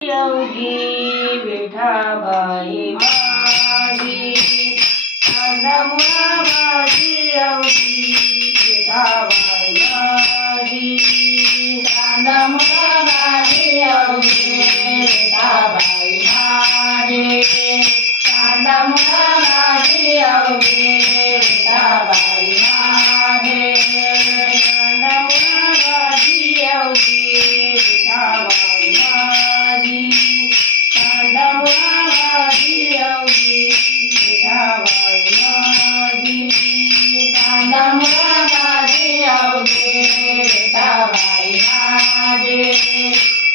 योगी विठाबाई माझी कांदामुळा माझी योगी विठाबाई माझी कांदामुळा माझी योगी विठाबाई माझी कांदामुळा माझी योगी विठाबाई माझी कांदामुळा माझी योगी विठाबाई माझी कांदामुळा माझी योगी विठाबाई माझी कांदामुळा माझी योगी विठाबाई माझी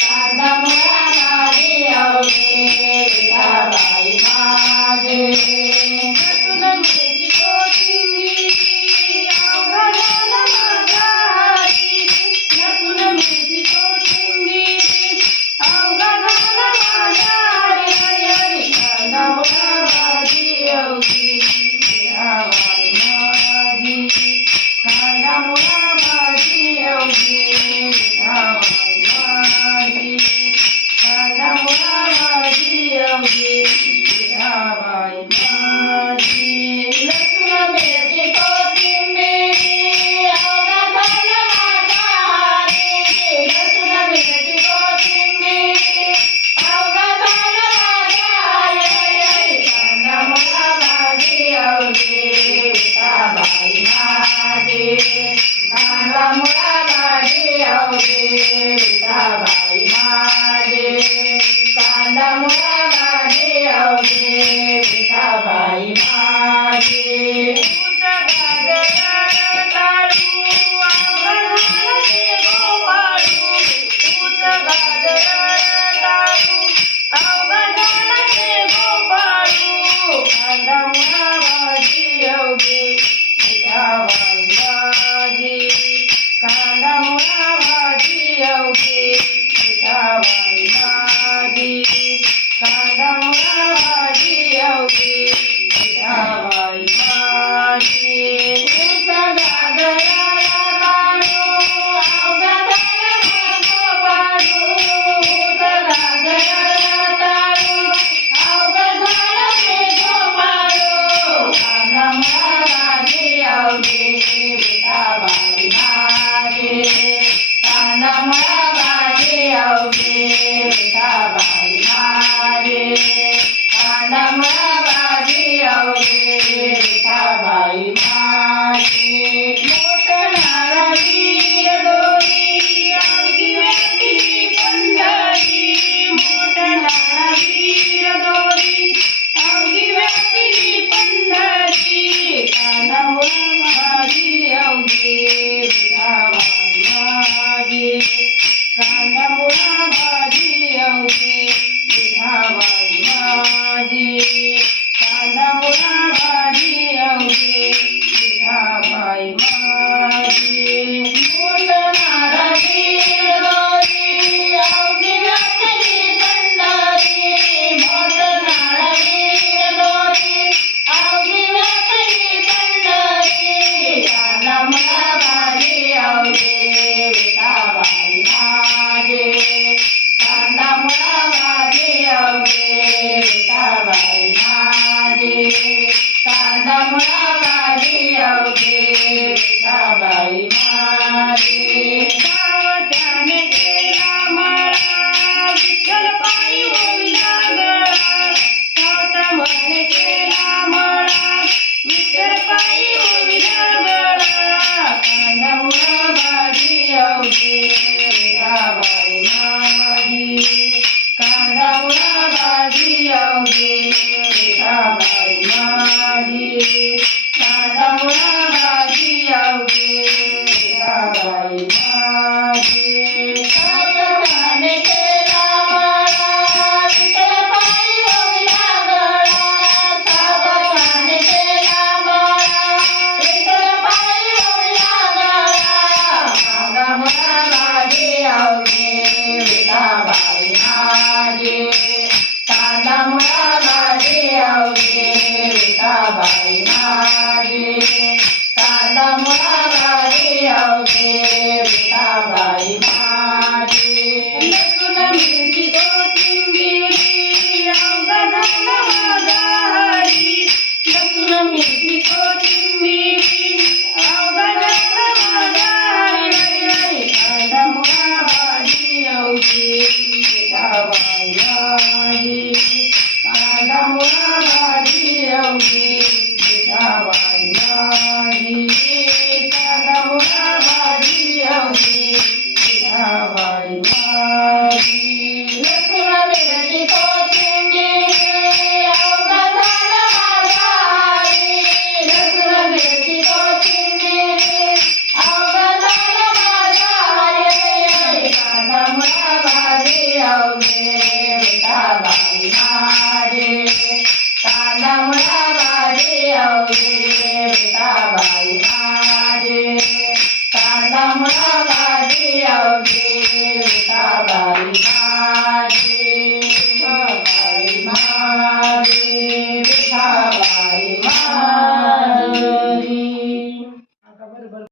कांदामुळा माझी योगी विठाबाई माझी लसूण मिरची कोथिंबीर अवघ्या माझ्या हाती लसूण मिरची कोथिंबीर अवघ्या माझ्या हरी हरी कांदामुळा माझी योगी विठाबाई माझी कांदामुळा माझी योगी विठाबाई माझी कांदामुळा माझी योगी विठाबाई माझी लसूण मिरची कोथिंबीर अवघ्या माझ्या हाती लसूण मिरची कोथिंबीर अवघ्या माझ्या हरी कांदामुळा माझी योगी विठाबाई माझी कांदामुळा माझी योगी विठाबाई माझी कांदामुळा माझी योगी विठाबाई माझी ऊस गाजर ताळू अवघ्या गोपाळू ऊस गाजर ताळू अवघ्या गोपाळू कांदामुळा माझी योगी विठाबाई माझी कांदामुळा माझी योगी विठाबाई माझी कांदामुळा माझी योगी विठाबाई माझी ऊस गाजर ताळू अवघ्या गोपाळू ऊस गाजर ताळू अवघ्या गोपाळू कांदामुळा माझी योगी विठाबाई माझी कांदामुळा माझी योगी विठाबाई माझी कांदामुळा माझी योगी विठाबाई माझी मोठं नारळी दोरी अवघी व्यापी पंढरी मोठं नारळी दोरी अवघी व्यापी पंढरी कांदामुळा माझी योगी विठाबाई माझी कांदामुळा माझी योगी विठाबाई माझी कांदामुळा माझी योगी विठाबाई माझी मोठं नारळी दोरी अवघी व्यापी पंढरी मोठं नारळी दोरी अवघी व्यापी पंढरी कांदामुळा माझी योगी विठाबाई माझी कांदामुळा माझी योगी विठाबाई माझी कांदामुळा माझी योगी विठाबाई माझी सावत्याने केला मला विठ्ठल पायी होईना